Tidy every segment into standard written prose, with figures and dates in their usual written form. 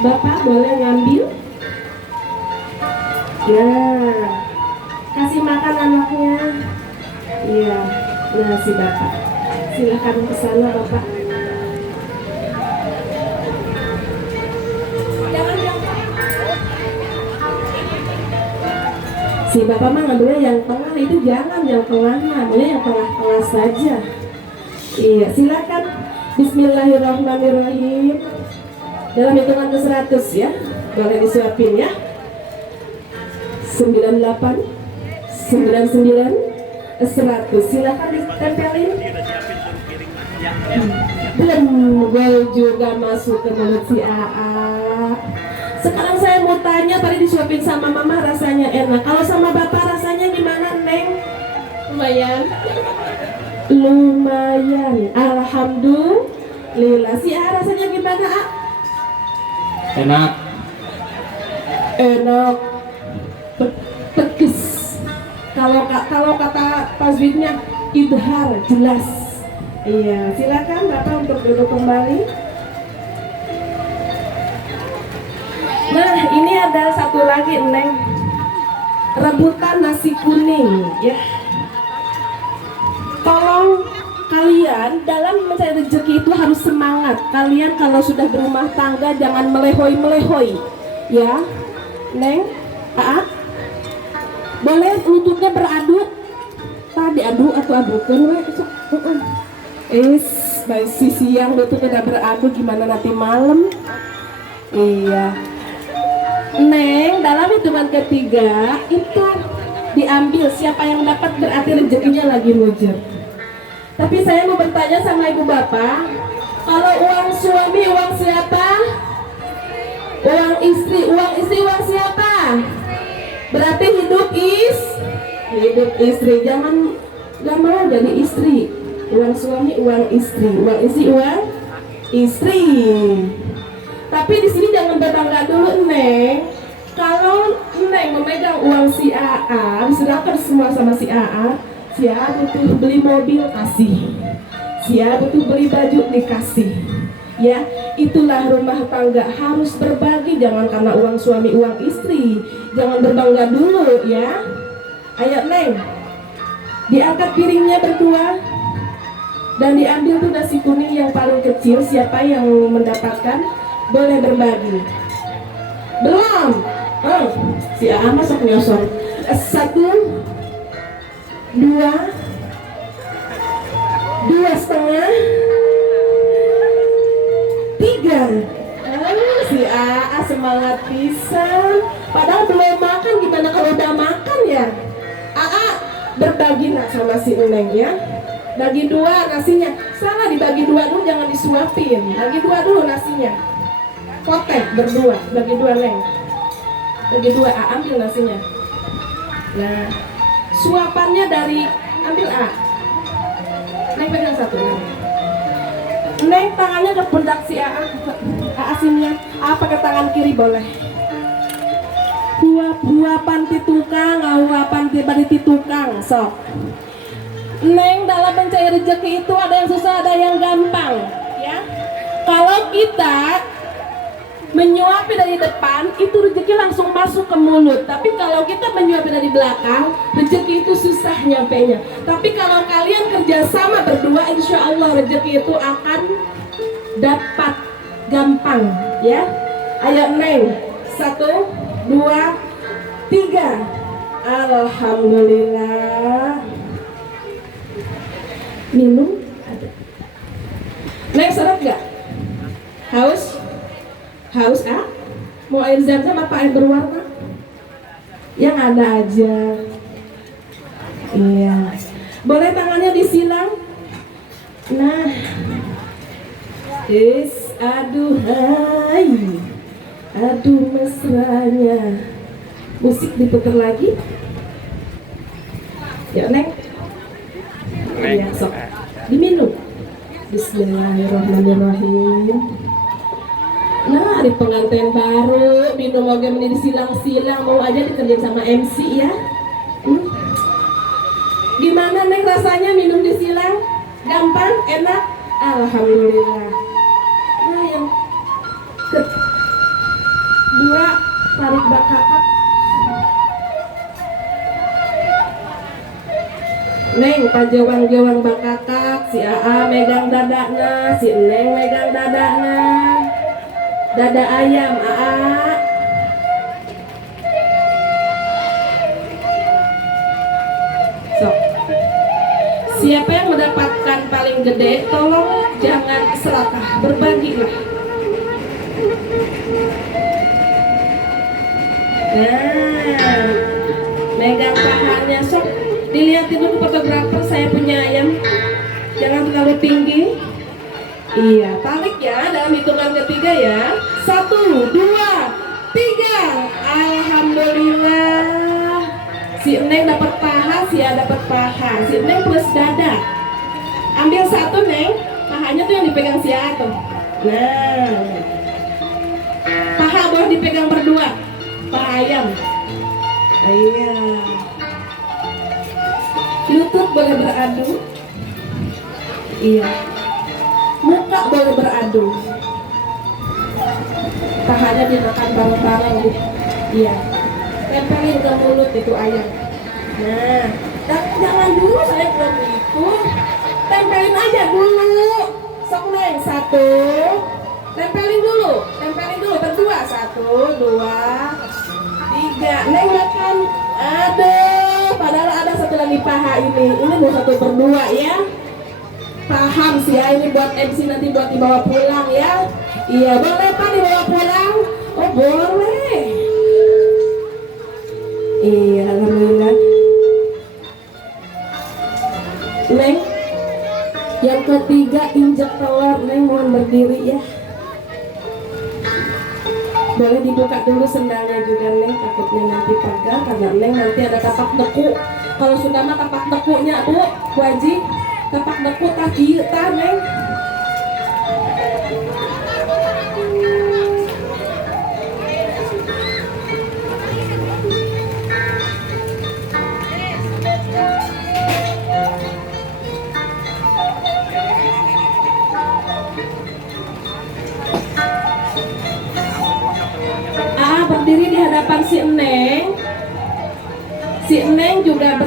Bapak boleh ngambil. Nah, kasih makan anaknya. Iya, nah si Bapak. Silakan ke sana Bapak. Si Bapak mah ngambilnya yang tengah itu jangan, yang tengah ngambilnya yang tengah-tengah saja. Iya, silakan. Bismillahirrahmanirrahim. Dalam hitungan ke 100 ya. Boleh disuapin ya. 98, 99, 100. Silakan ditempelin. Belum, gue juga masuk ke mulut si AA. Sekarang saya mau tanya, tadi disuapin sama mama rasanya enak. Kalau sama bapak rasanya gimana, Neng? Lumayan. Lumayan. Alhamdulillah. Si A rasanya gimana, A? Enak. Enak. Pedes. Kalau kata tajwidnya idhar, jelas. Iya, silakan Bapak untuk duduk kembali. Nah, ini ada satu lagi, Neng. Rebutan nasi kuning, ya. Tolong kalian dalam mencari rezeki itu harus semangat. Kalian kalau sudah berumah tangga jangan melehoi-melehoi, ya. Neng, Aa, boleh lututnya beradu. Tadi adu atau adukan, masih siang lututnya udah beradu, gimana nanti malam? Iya. Neng, dalam hitungan ketiga itu diambil, siapa yang dapat berarti rezekinya lagi mujur. Tapi saya mau bertanya sama ibu bapak, kalau uang suami uang siapa? Uang istri uang siapa? Berarti hidup istri, jangan gak mau jadi istri. Uang suami uang istri uang istri. Tapi di sini jangan berbangga dulu, Neng. Kalau Neng memegang uang si AA, diserahkan semua sama si AA. Si AA butuh beli mobil, kasih. Si AA butuh beli baju, dikasih. Ya, itulah rumah tangga, harus berbagi. Jangan karena uang suami, uang istri. Jangan berbangga dulu, ya. Ayo, Neng. Diangkat piringnya berdua. Dan diambil tuh nasi kuning yang paling kecil. Siapa yang mendapatkan boleh berbagi. Belum. Si AA masak nyosor. 1, 2, 2,5, 3. Si AA semangat pisan. Padahal belum makan, gimana kalau udah makan ya? AA berbagi nak sama si Neng ya. Bagi 2 nasinya. Salah, dibagi 2 dulu, jangan disuapin. Bagi 2 dulu nasinya. Potek berdua, bagi 2 Neng. Bagi 2 A, ambil nasinya. Nah, suapannya dari ambil A. Neng pegang 1 Neng. Neng tangannya ke pundak si A. A sini. A pakai tangan kiri boleh. Huapan ti tukang, huapan ti tukang, sok. Neng, dalam mencari rezeki itu ada yang susah, ada yang gampang, ya. Kalau kita menyuapi dari depan, itu rezeki langsung masuk ke mulut. Tapi kalau kita menyuapi dari belakang, rezeki itu susah nyampenya. Tapi kalau kalian kerjasama berdua, insya Allah rezeki itu akan dapat gampang, ya. Ayo Neng, 1, 2, 3. Alhamdulillah. Minum ada. Neng, seret gak? Haus? Haus, ah? Mau air zam-zam apa air berwarna? Yang ada aja. Iya. Boleh tangannya disilang? Nah. Aduh, hai. Aduh mesranya. Musik diputar lagi. Ya, Neng. Iya, sok. Diminum. Bismillahirrahmanirrahim. Nah, hari pengantin baru, minum oge menjadi silang-silang, mau aja dikerjain sama MC ya. Gimana Neng rasanya minum di silang? Gampang, enak? Alhamdulillah. Nah, yang Mbak Kakak. Neng pajewang-jewang Mbak Kakak, si AA megang dadakna, si Neng megang dadakna. Dada ayam AA. Sok. Siapa yang mendapatkan paling gede, tolong jangan serakah, berbagilah. Nah, megang pahanya, sok dilihatin dulu fotografer, saya punya ayam. Jangan terlalu tinggi. Iya, tarik ya dalam hitungan ketiga ya. 1, 2, 3. Alhamdulillah. Si Neng dapat paha, si A dapat paha. Si Neng plus dada. Ambil satu Neng, pahanya tuh yang dipegang si A tuh. Nah, paha boleh dipegang berdua. Paha ayam. Iya. Lutut boleh beradu. Iya. Muka boleh beradu. Pahanya dimakan bareng-bareng. Iya. Tempelin ke mulut itu ayam. Nah, jangan dulu, saya belum ikut. Tempelin aja dulu. Sok Neng, 1. Tempelin dulu berdua. 1, 2, 3. Neng makan. Aduh, padahal ada satu lagi paha ini. Ini mau 1 berdua ya. Paham sih ya, ini buat MC nanti buat dibawa pulang ya. Iya, boleh Pak dibawa pulang? Oh boleh. Iya, alhamdulillah. Neng, yang ketiga injek telur. Neng mohon berdiri ya. Boleh dibuka dulu sendalnya juga Neng, takutnya nanti pegal karena Neng nanti ada tapak deku. Kalau sudah mah tapak dekunya Bu Haji, tapak deku kaki Neng. Berdiri di hadapan si Neng. Si Neng juga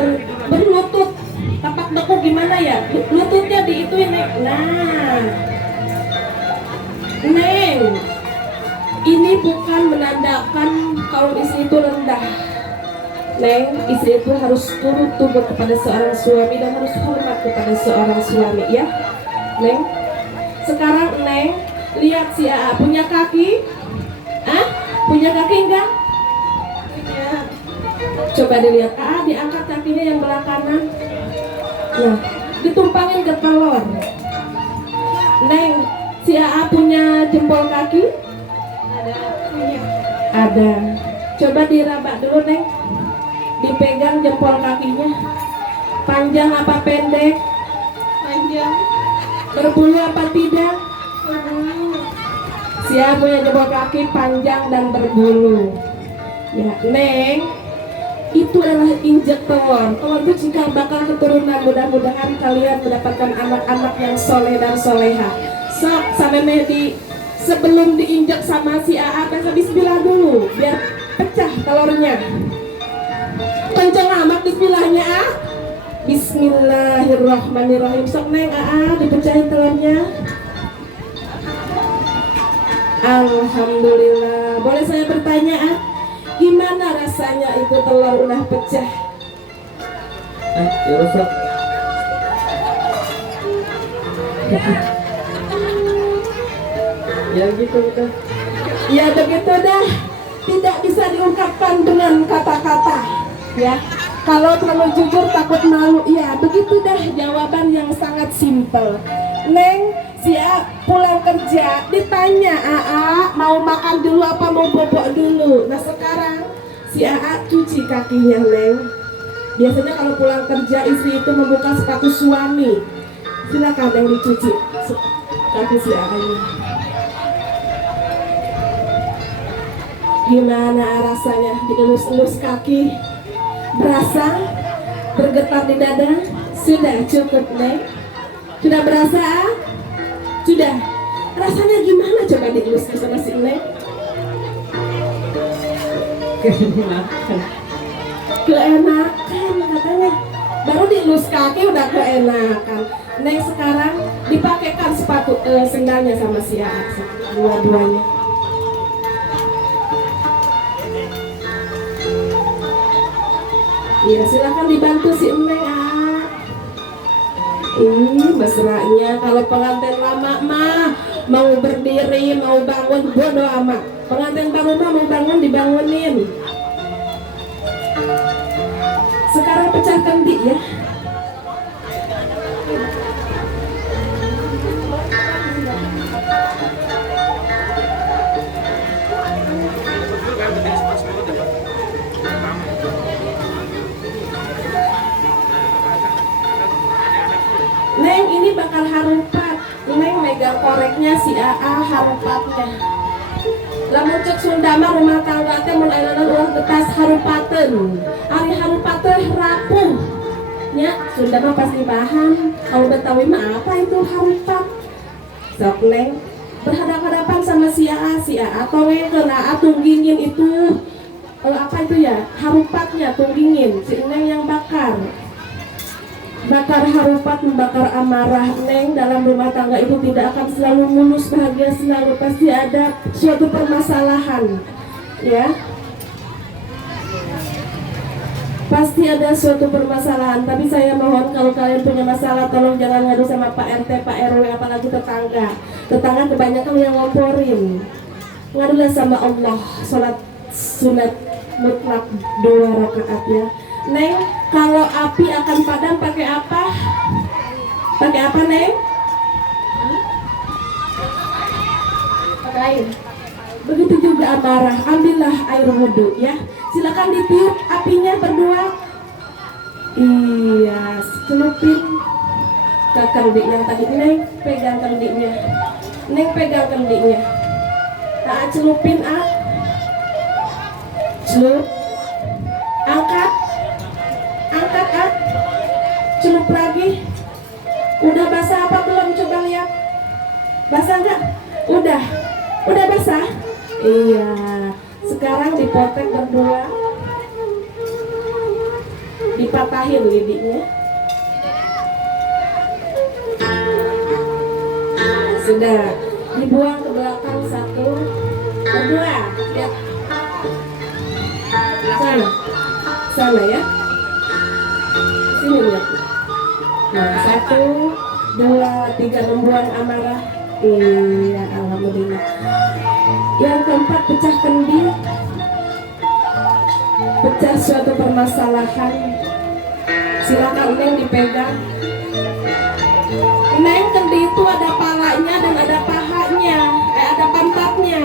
berlutut. Tapak deku gimana ya? Lututnya diituin Neng. Nah, Neng, ini bukan menandakan kalau istri itu rendah. Neng, istri itu harus turut tunduk kepada seorang suami dan harus hormat kepada seorang suami ya. Neng, sekarang Neng lihat si AA punya kaki. Punya kaki enggak? Punya. Coba dilihat, diangkat kakinya yang belah kanan. Nah, ditumpangin ke telur. Neng, si AA punya jempol kaki? Ada, punya. Ada. Coba diraba dulu Neng. Dipegang jempol kakinya. Panjang apa pendek? Panjang. Berbulu apa tidak? Berbulu. Siapa punya jempol kaki panjang dan berbulu. Ya, Neng, itu adalah injek telur. Telur itu jika bakal keturunan, mudah-mudahan kalian mendapatkan anak-anak yang soleh dan soleha. Sok, sampai Mehdi sebelum diinjek sama si AA, baca bismillah dulu, biar pecah telurnya. Kenceng amat bismillahnya Bismillahirrahmanirrahim. Sok Neng, dipecahin telurnya. Alhamdulillah. Boleh saya bertanya, gimana rasanya itu telur udah pecah? Ya rusak. Ya gitu kan. Ya begitu dah. Tidak bisa diungkapkan dengan kata-kata. Ya. Kalau terlalu jujur takut malu. Ya begitu dah, jawaban yang sangat simpel. Neng, si A pulang kerja ditanya mau makan dulu apa mau bobok dulu. Nah sekarang si AA cuci kakinya Neng. Biasanya kalau pulang kerja istri itu membuka sepatu suami. Silakan Neng dicuci kaki si AA-nya. Gimana rasanya dielus-elus kaki? Berasa? Bergetar di dada? Sudah cukup Neng? Sudah berasa? Sudah. Rasanya gimana coba dielus sama si Neng? Keenakan. Keenakan katanya. Baru dielus kaki udah keenakan. Neng sekarang dipakaikan sepatu sendalnya sama si Aa, dua-duanya. Iya, silakan dibantu si Neng. Mesranya kalau pengantin lama mah mau berdiri, mau bangun bodo amat. Pengantin baru mah mau bangun dibangunin. Sekarang pecah kendi ya. Neng ini bakal harupat. Neng megang koreknya si Aa harupatnya. Lamun cek Sunda mah rumah tangga teh mun ayeuna ulah getas harupateun. Ari harupateun rapuh. Nya Sunda mah pasti paham. Kalau Betawi mah apa itu harupat? Sok Neng berhadapan-hadapan sama si Aa towe kena tunggingin itu apa itu ya? Harupatnya tunggingin si Neng yang bakar. Bakar harupat membakar amarah. Neng dalam rumah tangga itu tidak akan selalu mulus bahagia selalu, pasti ada suatu permasalahan ya, pasti ada suatu permasalahan. Tapi saya mohon kalau kalian punya masalah tolong jangan ngadu sama Pak RT, Pak RW, apalagi tetangga. Tetangga kebanyakan yang ngomporin. Ngadulah sama Allah. Sholat sunat mutlak 2 rakaat ya. Neng, kalau api akan padam pakai apa? Pakai apa, Neng? Pakai air. Begitu juga amarah, ambillah air wudhu ya. Silakan ditiup apinya berdua. Iya, celupin ke kendi yang tadi. Neng, pegang kendinya. Neng, pegang kendinya. Nah, celupin celup. Angkat. Angkat celup lagi. Udah basah apa belum? Coba lihat. Basah enggak? Udah basah? Iya. Sekarang dipotek berdua. Dipatahin lidinya. Sudah. Dibuang ke belakang 1, 2. Lihat. Sana ya. Sini lihat. Nah, 1, 2, 3 membuang amarah. Iya, alhamdulillah. Yang keempat, pecah kendi. Pecah suatu permasalahan. Silakan Neng dipegang. Neng, kendi itu ada palanya dan ada pahanya, ada pantatnya.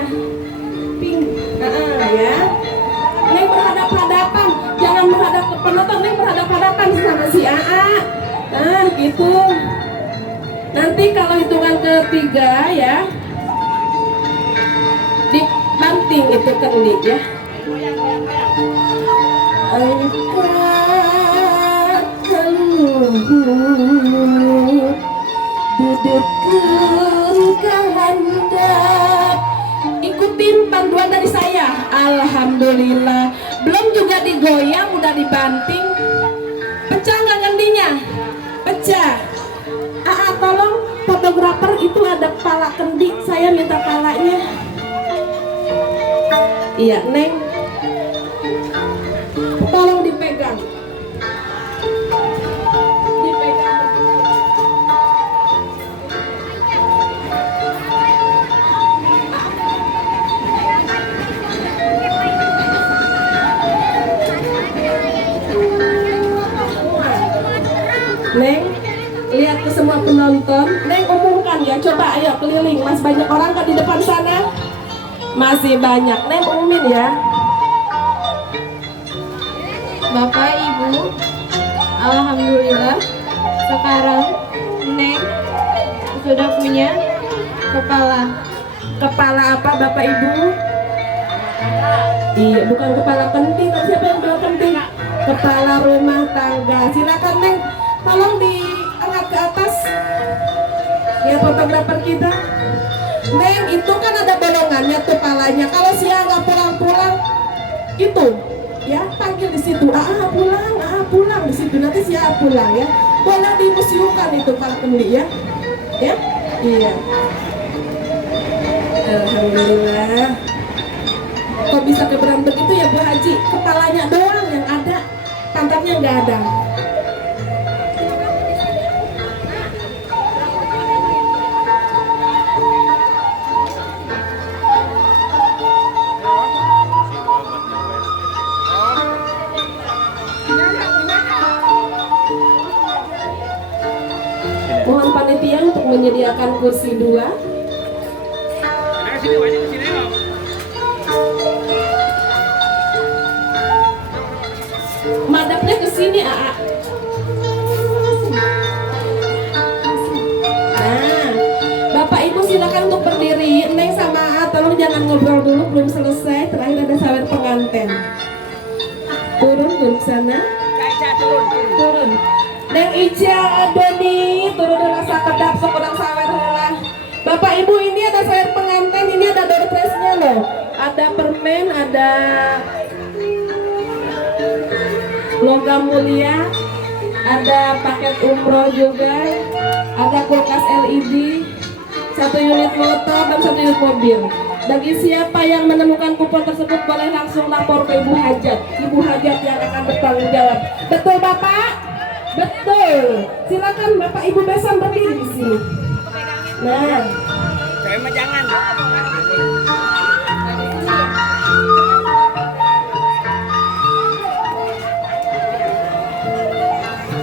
Ping, ya. Neng berhadap-hadapan, jangan menghadap ke penonton. Neng berhadap-hadapan sama si Aa. Nah, gitu. Nanti kalau hitungan ketiga ya, dibanting itu kendi ya. Angkatkan dudukkan ke handap. Ikutin panduan dari saya. Alhamdulillah. Belum juga digoyang, udah dibanting. Pecah nggak kendinya? Pecah. Tolong fotografer itu ada pala kendi. Saya minta palanya. Iya, Neng. Tolong dipegang. Neng, lihat ke semua penonton. Neng, umumkan ya, coba ayo keliling. Mas, banyak orang kan di depan sana? Masih banyak. Neng, umumin ya. Bapak, Ibu, alhamdulillah sekarang Neng sudah punya kepala. Kepala apa Bapak Ibu? Iya, bukan kepala penting. Tapi siapa yang bawa penting? Kepala rumah tangga. Silakan Neng, tolong diangkat ke atas. Ya, fotografer kita. Neng, itu kan ada bolongannya tuh palanya. Kalau siang nggak pulang-pulang, itu ya, panggil di situ, pulang di situ, nanti siap pulang ya. Boleh dimuseumkan itu Pak Kendi ya. Ya, iya. Alhamdulillah. Kok bisa keberan begitu ya Bu Haji? Kepalanya doang yang ada, pantatnya nggak ada. Mohon panitia untuk menyediakan kursi 2. Madapnya ke sini, Aa. Nah, Bapak Ibu silakan untuk berdiri. Neng sama Aa, tolong jangan ngobrol dulu, belum selesai. Terakhir ada sawer pengantin. Turun duduk sana. Turun. Neng Ica, Doni, turun rasa kedap sekodang sawer lah. Bapak Ibu, ini ada sawer pengantin, ini ada door prize-nya loh. Ada permen, ada logam mulia, ada paket umroh juga, ada kulkas LED, 1 unit motor dan 1 unit mobil. Bagi siapa yang menemukan kupon tersebut boleh langsung lapor ke Ibu Hajat. Ibu Hajat yang akan bertanggung jawab. Betul Bapak? Betul. Silakan Bapak Ibu besan berdiri di sini. Nah, Saya mah jangan.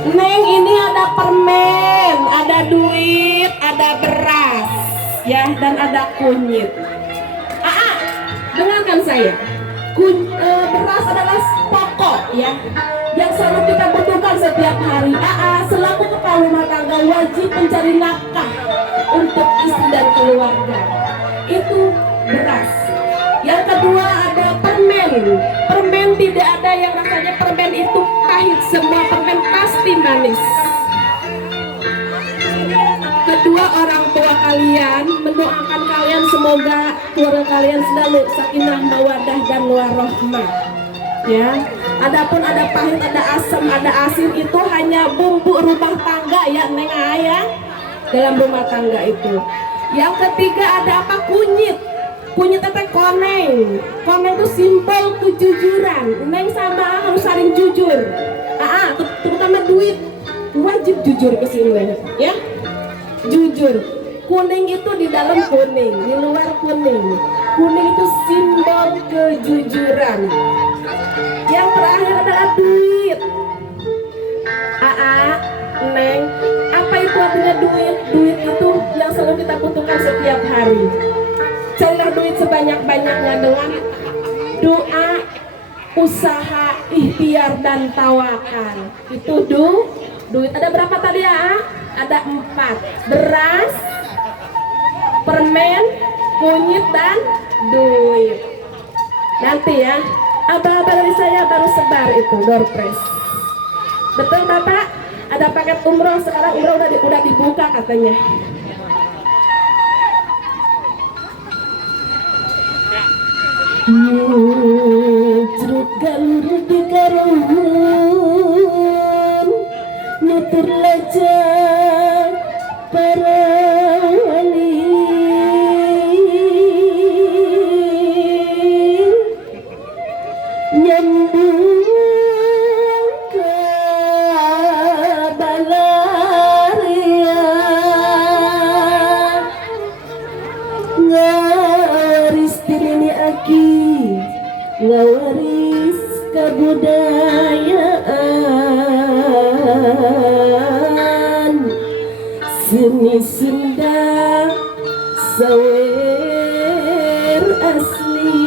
Neng, ini ada permen, ada duit, ada beras, ya, dan ada kunyit. Dengarkan saya, beras adalah pokok, ya, yang selalu kita butuhkan setiap hari. Selaku kepala rumah tangga wajib mencari nafkah untuk istri dan keluarga. Itu beras. Yang kedua ada permen. Permen tidak ada yang rasanya permen itu pahit, semua permen pasti manis. Kedua, orang tua kalian mendoakan kalian semoga keluarga kalian selalu sakinah mawadah dan warahmah. Ya, adapun ada pahit, ada asam, ada asin itu hanya bumbu rumah tangga ya Neng Ayah, dalam rumah tangga itu. Yang ketiga ada apa? Kunyit. Kunyit teteh koneng. Koneng itu simbol kejujuran. Neng sama harus saling jujur. Terutama duit wajib jujur ke sini ya. Jujur. Kuning itu di dalam kuning, di luar kuning. Kuning itu simbol kejujuran. Yang terakhir adalah duit. Neng, apa itu artinya duit? Duit itu yang selalu kita butuhkan setiap hari. Carilah duit sebanyak-banyaknya dengan doa, usaha, ikhtiar dan tawakal. Itu duit. Ada berapa tadi ya? Ada 4. Beras, permen, kunyit dan duit. Nanti ya, aba-aba dari saya baru sebar itu door prize. Betul Bapak? Ada paket umroh, sekarang umroh udah dibuka katanya. Jeruk galur di karun, nutur laja para wali. Nyambung ke balaria, ngawaris tilini aki, ngawaris kebudayaan seni Sunda sawer asli.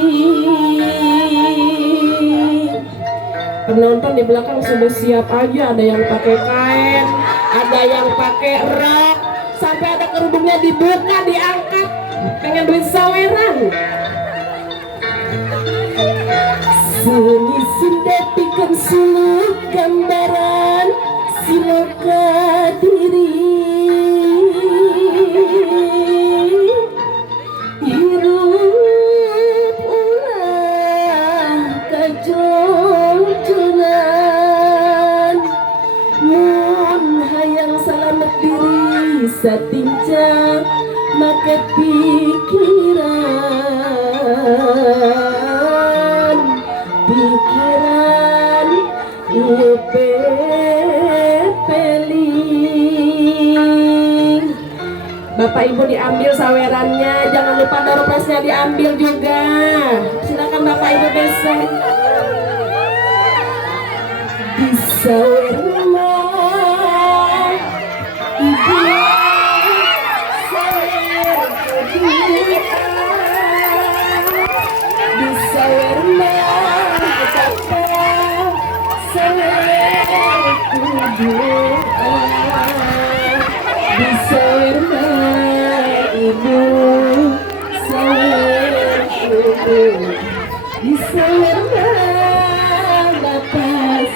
Penonton di belakang sudah siap aja, ada yang pakai kain, ada yang pakai rok, sampai ada kerudungnya dibuka, diangkat, pengen duit saweran. Seni Sunda pikir suluk gambaran siloka diri, hirup ulah satincak make pikiran ieu pepeling. Bapak Ibu diambil sawerannya, jangan lupa doorpressnya diambil juga. Silakan Bapak Ibu besok. Disawerna ibu sawer kedua, disawerna kata sawer kedua, disawerna ibu sawer kedua, disawerna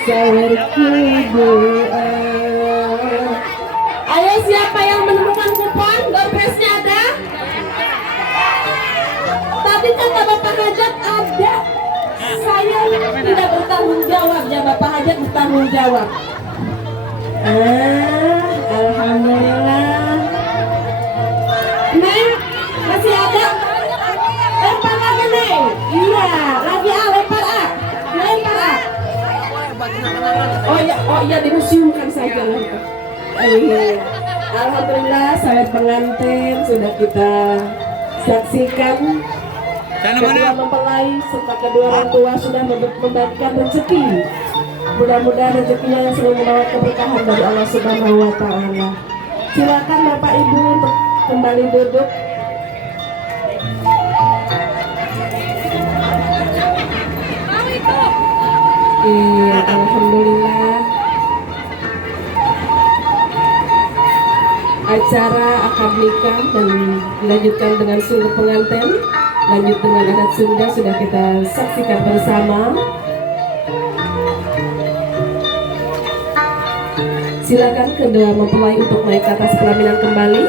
sawer kedua. Ayo siapa yang menemukan kupon? Doorpressnya ada? Tadi kata Bapak Hajat ada. Saya tidak bertanggung jawab ya, Bapak Hajat bertanggung jawab. Alhamdulillah. Neng, masih ada? Lempar lagi Neng. Iya, lagi lempar lempar Oh iya di museum kan saja. Iya. Alhamdulillah sahabat pengantin sudah kita saksikan. Kedua mempelai serta kedua orang tua sudah membagikan rezeki. Mudah-mudahan rezekinya yang selalu membawa keberkahan dari Allah Subhanahu wa Ta'ala. Silakan Bapak Ibu untuk kembali duduk. Iya, alhamdulillah. Acara akad nikah dan dilanjutkan dengan sungguh pengantin, lanjut dengan adat Sunda sudah kita saksikan bersama. Silakan kedua mempelai untuk naik ke atas pelaminan kembali.